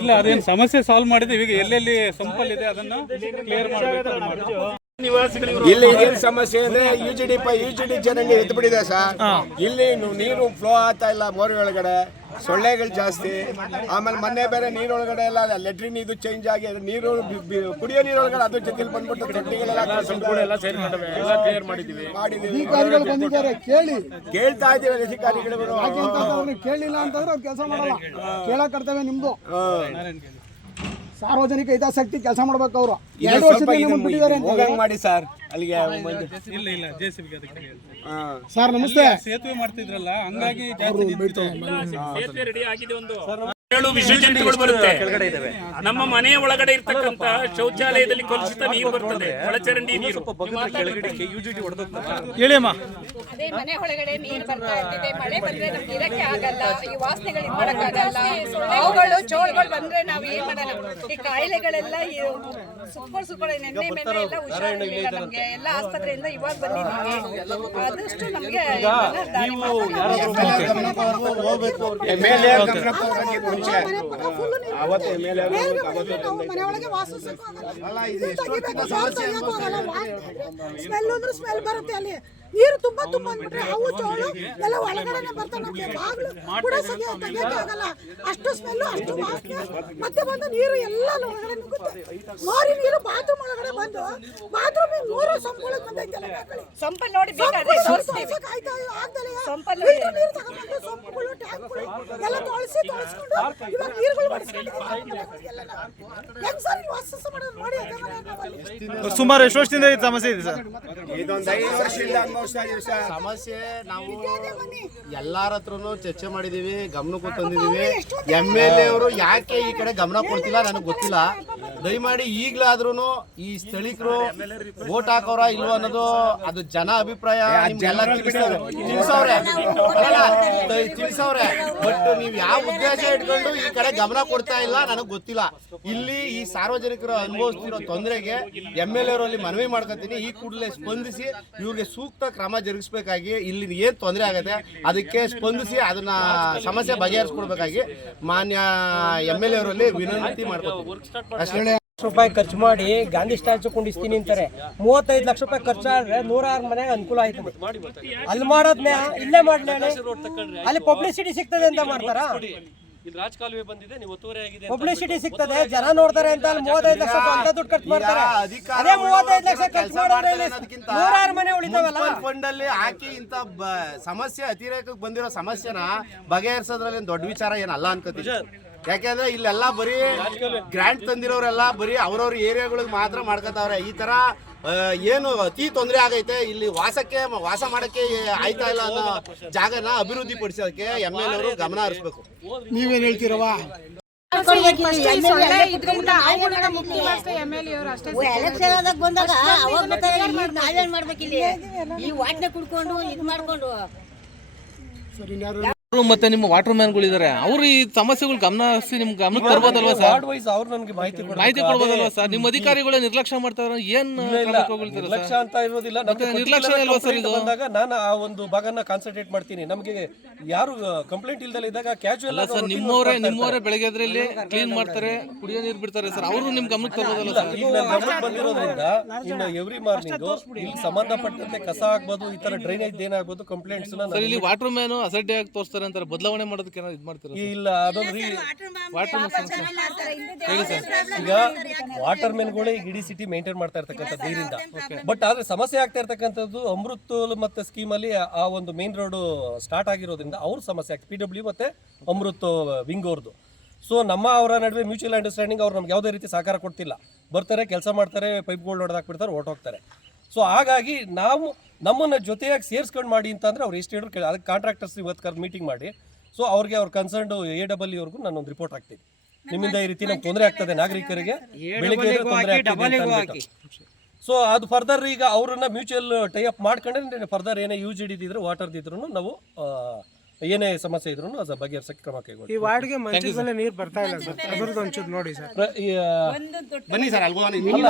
ಇಲ್ಲ ಅದೇನು ಸಮಸ್ಯೆ ಸಾಲ್ವ್ ಮಾಡಿದೆ ಈಗ ಎಲ್ಲೆಲ್ಲಿ ಸಂಪಲ್ ಇದೆ ಅದನ್ನ ಕ್ಲಿಯರ್ ಮಾಡಬೇಕು. ಇಲ್ಲಿ ಏನ್ ಸಮಸ್ಯೆ ಅಂದ್ರೆ U G D pipe U G D ಚರಂಡಿ ಎದ್ದು ಬಿಟ್ಟಿದೆ ಸರ್ ಇಲ್ಲಿ ನೀರು ಫ್ಲೋ ಆಗ್ತಾ ಇಲ್ಲ ಮೋರಿ ಒಳಗಡೆ ಸೊಳ್ಳೆಗಳು ಜಾಸ್ತಿ. ಆಮೇಲೆ ಮೊನ್ನೆ ಬೇರೆ ನೀರೊಳಗಡೆ ಎಲ್ಲ ಲೆಟ್ರಿನ್ ಇದು ಚೇಂಜ್ ಆಗಿ ನೀರು ಕುಡಿಯೋ ನೀರೊಳಗಡೆ ಅದು ಜೊತೆಲಿ ಬಂದ್ಬಿಟ್ಟು ಕೇಳಿ. ಕೇಳ್ತಾ ಇದೀವಿ ಅಧಿಕಾರಿಗಳು ಯಾಕೆ ಅಂತಂದ್ರೆ ಅವ್ರಿಗೆ ಕೇಳಿಲ್ಲ ಅಂತಂದ್ರೆ ಅವ್ರು ಕೆಲಸ ಮಾಡಲ್ಲ. ಕೇಳಕ್ ಕರ್ತವ್ಯ ನಿಮ್ದು. ಸಾರ್ವಜನಿಕ ಹಿತಾಸಕ್ತಿ ಕೆಲಸ ಮಾಡ್ಬೇಕು ಅವರು. ಎರಡು ವರ್ಷದಿಂದ ನಿಮ್ಮನ್ನ ಬಿಟ್ಟಿದ್ದಾರೆ ಅಂತ ಹೋಗಂಗ್ ಮಾಡಿ ಸರ್. ಅಲ್ಲಿಗೆ ಇಲ್ಲ ಇಲ್ಲ ಜೆ ಸಿ ಬಿಗೆ ಅದಕ್ಕೆ ಸರ್ ನಮಸ್ತೆ. ಸೇತುವೆ ಮಾಡ್ತಿದ್ರಲ್ಲ ಹಂಗಾಗಿ ಜಾಸ್ತಿ. ಸೇತುವೆ ರೆಡಿ ಆಗಿದೆ ಒಂದು. ಏಳು ವಿಸರ್ಜನೆಗಳು ಬರುತ್ತೆ. ನಮ್ಮ ಮನೆಯ ಒಳಗಡೆ ಇರ್ತಕ್ಕಂತ ಶೌಚಾಲಯದಲ್ಲಿ ಕಲುಷಿತ ನೀರು ಬರ್ತದೆ ಒಳಚರಂಡಿ ನೀರು. ಹೇಳಿಯಮ್ಮ. ಅದೇ ಮನೆ ಒಳಗಡೆ ನೀರು ಬರ್ತಾ ಇರ್ತಿದೆ ಮಳೆ ಬಂದ್ರೆ ನಮ್ಗೆ ಇರಕ್ಕೆ ಆಗಲ್ಲ ಈ ವಾಸನೆಗಳು ಇದ್ ಮಾಡಕ್ಕಾಗಲ್ಲ ಅವುಗಳು ಚೋಳುಗಳು ಬಂದ್ರೆ ನಾವ್ ಏನ್ ಮಾಡಲ್ಲ. ಈ ಕಾಯಿಲೆಗಳೆಲ್ಲ ಈ ನೆನ್ನೆ ಮೇಲೆ ಎಲ್ಲ ಹುಷಾರಿರ್ಲಿಲ್ಲ ನಮ್ಗೆ. ಎಲ್ಲ ಆಸ್ಪತ್ರೆಯಿಂದ ಇವಾಗ ಬಂದಿದ್ದೀವಿ ಆದಷ್ಟು ನಮ್ಗೆ ದಾರಿ ಎಂ ಎಲ್ ಎ ಮುಂಚೆ ಅವತ್ತು ಎಂ ಎಲ್ ಎ ಮನೆ ಒಳಗೆ ವಾಸಿಸಕ್ಕೂ ಆಗಲ್ಲ. ಸ್ಮೆಲ್ ಅಂದ್ರೆ ಸ್ಮೆಲ್ ಬರುತ್ತೆ ಅಲ್ಲಿ. ನೀರು ತುಂಬಾ ತುಂಬಾ ಅಂದ್ಬಿಟ್ರೆ ಹಾವು ಚೋಳು. ಎಲ್ಲ ಒಳಗಡೆನೆ ಬರ್ತಾನೆ ಬಾಗ್ಲು ಕೂಡ ಆಗಲ್ಲ. ಅಷ್ಟು ಸ್ಮೆಲ್ ಅಷ್ಟು ವಾಸನೆ ಮತ್ತೆ ಬಂದು ನೀರು ಎಲ್ಲ ಒಳಗಡೆ ನುಗ್ಗುತ್ತೆ. ಮೋರಿ ನೀರು ಬಾತ್ರೂಮ್ ಒಳಗಡೆ ಬಂದು ಬಾತ್ರೂಮ್ ಮೂರು ಸಂಪಳಕ್ಕೆ ಬಂದೈತಲ್ಲ ಸಂಪಲ್ ನೋಡಿ ಸಂಪು ಬೇಕಾದ್ರೆ ಎಷ್ಟು ತೋರಿಸ್ತೀವಿ ತೋರ್ಸಕ್ ಆಯ್ತಾ ಆಗ್ದಲೆ ಸಂಪಲ್ಲಿ ಫಿಲ್ಟರ್ ನೀರು ತಗೊಂಡ್ಬಂದು ಸಂಪುಗಳು ಟ್ಯಾಂಕ್ಗಳು ಎಲ್ಲ ತೊಳಸಿ ತೊಳಸ್ಕೊಂಡು ಇವಾಗ ನೀರುಗಳು ಬಡಿಸ್ಕೊಂಡಿದ್ದೀವಿ ಹೆಂಗ್ ಸರ್ ನೀವು ವಾಸಸ್ ಮಾಡೋದು? ನೋಡಿ ಅದೇ ಮನೆ ಸುಮಾರು ಎಷ್ಟು ವರ್ಷದಿಂದ ಈ ಸಮಸ್ಯೆ ಇದೆ ಸರ್? ಇದೊಂದು ಐದು ವರ್ಷದಿಂದ ಸಮಸ್ಯೆ ನಾವು. ಎಲ್ಲಾರ ಹತ್ರನು ಚರ್ಚೆ ಮಾಡಿದೀವಿ ಗಮನಕ್ಕೂ ತಂದಿದೀವಿ. ಎಂ ಎಲ್ ಎ ಅವರು ಯಾಕೆ ಈ ಕಡೆ ಗಮನ ಕೊಡ್ತಿಲ್ಲ? ನನಗೆ ಗೊತ್ತಿಲ್ಲ. ದಯಮಾಡಿ ಈಗ್ಲಾದ್ರೂ ಈ ಸ್ಥಳೀಕರು ವೋಟ್ ಹಾಕೋರ ಇಲ್ವ ಅನ್ನೋದು ಅದು ಜನ ಅಭಿಪ್ರಾಯ ನಿಮ್ಗೆಲ್ಲ ತಿಳಿಸವ್ರೆ. ತಿಳಿಸವ್ರೆ. ಬಟ್ ನೀವು ಯಾವ ಉದ್ದೇಶ ಇಟ್ಕೊಂಡು ಈ ಕಡೆ ಗಮನ ಕೊಡ್ತಾ ಇಲ್ಲ ನನಗೆ ಗೊತ್ತಿಲ್ಲ. ಇಲ್ಲಿ ಈ ಸಾರ್ವಜನಿಕರು ಅನುಭವಿಸ್ತಿರೋ ತೊಂದರೆಗೆ ಎಂ ಎಲ್ ಎರಲ್ಲಿ ಮನವಿ ಮಾಡ್ಕೊತೀನಿ. ಈ ಕೂಡಲೇ ಸ್ಪಂದಿಸಿ ಇವ್ರಿಗೆ ಸೂಕ್ತ ಕ್ರಮ ಜರುಗಿಸ್ಬೇಕಾಗಿ ಇಲ್ಲಿ ಏನ್ ತೊಂದರೆ ಆಗತ್ತೆ ಅದಕ್ಕೆ ಸ್ಪಂದಿಸಿ ಅದನ್ನ ಸಮಸ್ಯೆ ಬಗೆಹರಿಸ್ಕೊಡ್ಬೇಕಾಗಿ ಮಾನ್ಯ ಎಂ ಎಲ್ ಎವರಲ್ಲಿ ವಿನಂತಿ ಮಾಡ್ಕೊತೀನಿ. ಅಷ್ಟೇ. ರೂಪಾಯಿ ಖರ್ಚು ಮಾಡಿ ಗಾಂಧಿ ಸ್ಟ್ಯಾಚು ಕುಂಡಿಸ್ತೀನಿ ಅಂತಾರೆ. ಮೂವತ್ತೈದು ಲಕ್ಷ ರೂಪಾಯಿ ಖರ್ಚಾದ್ರೆ ನೂರಾರು ಮನೆಗೆ ಅನುಕೂಲ ಆಯ್ತದೆ ಅಲ್ಲಿ ಮಾಡೋದ್ನೇ ಇಲ್ಲೇ ಮಾಡ್ಲೇ? ಅಲ್ಲಿ ಪಬ್ಲಿಸಿಟಿ ಸಿಗ್ತದೆ ಅಂತ ಮಾಡ್ತಾರ? ಇಲ್ಲಿ ರಾಜಕಾಲುವೆ ಬಂದಿದೆ ನೀವು ಒತ್ತುವರಿ ಆಗಿದೆ ಪಬ್ಲಿಸಿಟಿ ಸಿಗ್ತದೆ ಜನ ನೋಡ್ತಾರೆ ಅಂತ ಅಲ್ಲಿ ಮೂವತ್ತೈದು ಲಕ್ಷ ಅಂತ ದುಡ್ಡು ಖರ್ಚು ಮಾಡ್ತಾರೆ. ಅದೇ ಮೂವತ್ತೈದು ಲಕ್ಷ ಕೆಲ್ಸ ಖರ್ಚು ಮಾಡಿದ್ರೆ ನೂರಾರು ಮನೆ ಉಳಿತಾವಲ್ಲ? ಫಂಡ್ ಅಲ್ಲಿ ಹಾಕಿ ಇಂತ ಸಮಸ್ಯೆ ಅತಿರೇಕಕ್ಕೆ ಬಂದಿರೋ ಸಮಸ್ಯೆನ ಬಗೆಹರಿಸೋದ್ರಲ್ಲಿ ದೊಡ್ಡ ವಿಚಾರ ಏನಲ್ಲ ಅನ್ಕೋತೀನಿ. ಯಾಕೆಂದ್ರೆ ಇಲ್ಲೆಲ್ಲ ಬರೀ ಗ್ರಾಂಟ್ ತಂದಿರೋರೆಲ್ಲ ಬರೀ ಅವ್ರವ್ರ ಏರಿಯಾಗಳಿಗೆ ಮಾತ್ರ ಮಾಡ್ಕೋತಾವ್ರೆ. ಈ ತರ ಏನು ಅತಿ ತೊಂದರೆ ಆಗೈತೆ. ಇಲ್ಲಿ ವಾಸಕ್ಕೆ ವಾಸ ಮಾಡಕ್ಕೆ ಆಯ್ತಾ ಇಲ್ಲ ಅನ್ನೋ ಜಾಗನ ಅಭಿವೃದ್ಧಿ ಪಡಿಸೋದಕ್ಕೆ ಎಂ ಎಲ್ ಅವರು ಗಮನ ಹರಿಸ್ಬೇಕು. ನೀವೇನ್ ಹೇಳ್ತೀರವಾ ಎಲೆಕ್ಷನ್ ಆದಾಗ ಬಂದಾಗ ಅವಾಗ ಬರ್ತಾರೆ ಇಲ್ಲಿ ನಾವೇನ್ ಮಾಡ್ಬೇಕಿಲ್ಲಿ? ಈ ವಾಟ್ನೆ ಕುಡ್ಕೊಂಡು ಇದ್ ಮಾಡ್ಕೊಂಡು. ಮತ್ತೆ ನಿಮ್ಮ ವಾಟರ್ ಮ್ಯಾನ್ಗಳು ಇದಾರೆ ಅವ್ರು ಈ ಸಮಸ್ಯೆಗಳು ಗಮನ ಹರಿಸಿ ನಿಮ್ ಗಮನಕ್ಕೆ ತರ್ಬೋದಲ್ವಾ ಸರ್? ವಾರ್ಡ್ ವೈಸ್ ಅವ್ರು ನನಗೆ ಮಾಹಿತಿ ಕೊಡ್ಬೇಕು. ಮಾಹಿತಿ ಕೊಡ್ಬೋದಲ್ವಾ ಸರ್? ನಿಮ್ಮ ಅಧಿಕಾರಿಗಳೇ ನಿರ್ಲಕ್ಷ್ಯ ಮಾಡ್ತಾರ ಏನ್ ಇಲ್ಲ ನಿರ್ಲಕ್ಷ್ಯ ಅಂತ ಇರೋದಿಲ್ಲ. ನಮ್ಗೆ ಮತ್ತೆ ನಿರ್ಲಕ್ಷ್ಯ particular ಅಲ್ವಾ ಸರ್ complaint ಇದು? ಬಂದಾಗ ನಾನು ಆ ಒಂದು ಭಾಗನ ಕಾನ್ಸಂಟ್ರೇಟ್ ಮಾಡ್ತೀನಿ. ನಮಗೆ ಯಾರು ಕಂಪ್ಲೇಂಟ್ ಇಲ್ದಲ್ಲ ಇದ್ದಾಗ ಕ್ಯಾಶುವಲ್ ಅಲ್ಲ ಸರ್ ನಿಮ್ಮವರೇ ನಿಮ್ಮವರೇ ಬೆಳಗ್ಗೆ ಎದ್ರಲ್ಲಿ ಕ್ಲೀನ್ ಮಾಡ್ತಾರೆ ಕುಡಿಯೋ ನೀರು ಬಿಡ್ತಾರೆ ಸರ್. ಅವರು ನಿಮ್ ಗಮನಕ್ಕೆ ತರ್ಬೋದಲ್ಲ ಸರ್? ಈಗ ನನ್ನ ಗಮನಕ್ಕೆ ಬಂದಿರೋದ್ರಿಂದ ಇನ್ನು ಎವ್ರಿ ಮಾರ್ನಿಂಗ್ ಇಲ್ಲಿ ಸಂಬಂಧಪಟ್ಟಂತೆ ಕಸ ಆಗ್ಬೋದು ಈ ತರ ಡ್ರೈನೇಜ್ ಏನಾಗ್ಬೋದು ಕಂಪ್ಲೇಂಟ್ಸ್ ಸರ್ ಇಲ್ಲಿ ವಾಟರ್ ಮ್ಯಾನ್ ಅಸಡ್ಡೆ ಆಗಿ ತೋರಿಸ್ತಾರೆ ಅಂತಾರೆ ಬದಲಾವಣೆ ಮಾಡೋದಕ್ಕೆ ಏನಾದ್ರು ಇದು ಮಾಡ್ತೀರಾ? ಇಲ್ಲ ಅದೊಂದು ರೀ ವಾಟರ್ ಹೇಳಿ ಸರ್ ಈಗ ವಾಟರ್ ಮೆನ್ಗಳು ಈಗ ಇಡೀ ಸಿಟಿ ಮೇಂಟೈನ್ ಮಾಡ್ತಾ ಇರ್ತಕ್ಕಂಥದ್ದು ನೀರಿಂದ. ಬಟ್ ಆದ್ರೆ ಸಮಸ್ಯೆ ಆಗ್ತಾ ಇರ್ತಕ್ಕಂಥದ್ದು ಅಮೃತ್ ಮತ್ತೆ ಸ್ಕೀಮ್ ಅಲ್ಲಿ ಆ- ಒಂದು ಮೇನ್ ರೋಡ್ ಸ್ಟಾರ್ಟ್ ಆಗಿರೋದ್ರಿಂದ ಅವ್ರ ಸಮಸ್ಯೆ ಆಗ್ತದೆ. ಪಿ ಡಬ್ಲ್ಯೂ ಮತ್ತೆ ಅಮೃತ್ ವಿಂಗ್ ಅವ್ರದ್ದು ಸೊ ನಮ್ಮ ಅವರ ನಡುವೆ ಮ್ಯೂಚುವಲ್ ಅಂಡರ್ಸ್ಟ್ಯಾಂಡಿಂಗ್ ಅವ್ರು ನಮ್ಗೆ ಯಾವುದೇ ರೀತಿ ಸಹಕಾರ ಕೊಡ್ತಿಲ್ಲ. ಬರ್ತಾರೆ ಕೆಲಸ ಮಾಡ್ತಾರೆ ಪೈಪ್ಗಳು ಹೊಡೆದಾಕ್ಬಿಡ್ತಾರೆ ಹೊರ್ಟೋಗ್ತಾರೆ ಸೊ ಹಾಗಾಗಿ ನಾವು ನಮ್ಮನ್ನ ಜೊತೆಯಾಗಿ ಸೇರ್ಸ್ಕೊಂಡು ಮಾಡಿ ಅಂತಂದ್ರೆ ಅವ್ರು ಎಷ್ಟು ಹೇಳಿದ್ರು ಕೇಳಿ. ಅದಕ್ಕೆ ಕಾಂಟ್ರಾಕ್ಟರ್ಸ್ ಇವತ್ತು ಕರೆದು ಮೀಟಿಂಗ್ ಮಾಡಿ. ಸೊ ಅವ್ರಿಗೆ ಅವ್ರ ಕನ್ಸರ್ನ್ ಎ ಡಬಲ್ ಅವ್ರಿಗೂ ನಾನು ಒಂದು ರಿಪೋರ್ಟ್ ಹಾಕ್ತೀನಿ. ನಿಮ್ಮಿಂದ ಈ ರೀತಿ ನಮ್ಗೆ ತೊಂದರೆ ಆಗ್ತದೆ ನಾಗರಿಕರಿಗೆ. ಬೆಳಿಗ್ಗೆ ತೊಂದರೆ ಆಗ್ತಿದೆ ಅಂತ ಅಂದ್ಬಿಟ್ಟು. ಸೊ ಅದು ಫರ್ದರ್ ಈಗ ಅವ್ರನ್ನ ಮ್ಯೂಚುವಲ್ ಟೈ ಅಪ್ ಮಾಡ್ಕೊಂಡ್ರೆ ಫರ್ದರ್ ಏನೇ ಯೂಸ್ ಹಿಡಿದಿದ್ರು ವಾಟರ್ ಇದ್ರು ನಾವು ಏನೇ ಸಮಸ್ಯೆ ಇದ್ರು ಅದು ಬಗೆಹರಿಸಕ್ಕೆ ಕ್ರಮ ಕೈಗೊಳ್ಳಿ ಈ ವಾರ್ಡ್ಗೆ ಮಂಚಿಸಲ್ಲ ನೀರು ಬರ್ತಾ ಇಲ್ಲ ಸರ್ ಅದ್ರದ್ದು ಒಂಚೂರು ನೋಡಿ ಸರ್ ಬನ್ನಿ ಸರ್ ಅಲ್ಗೋ ಅಲ್ಲ,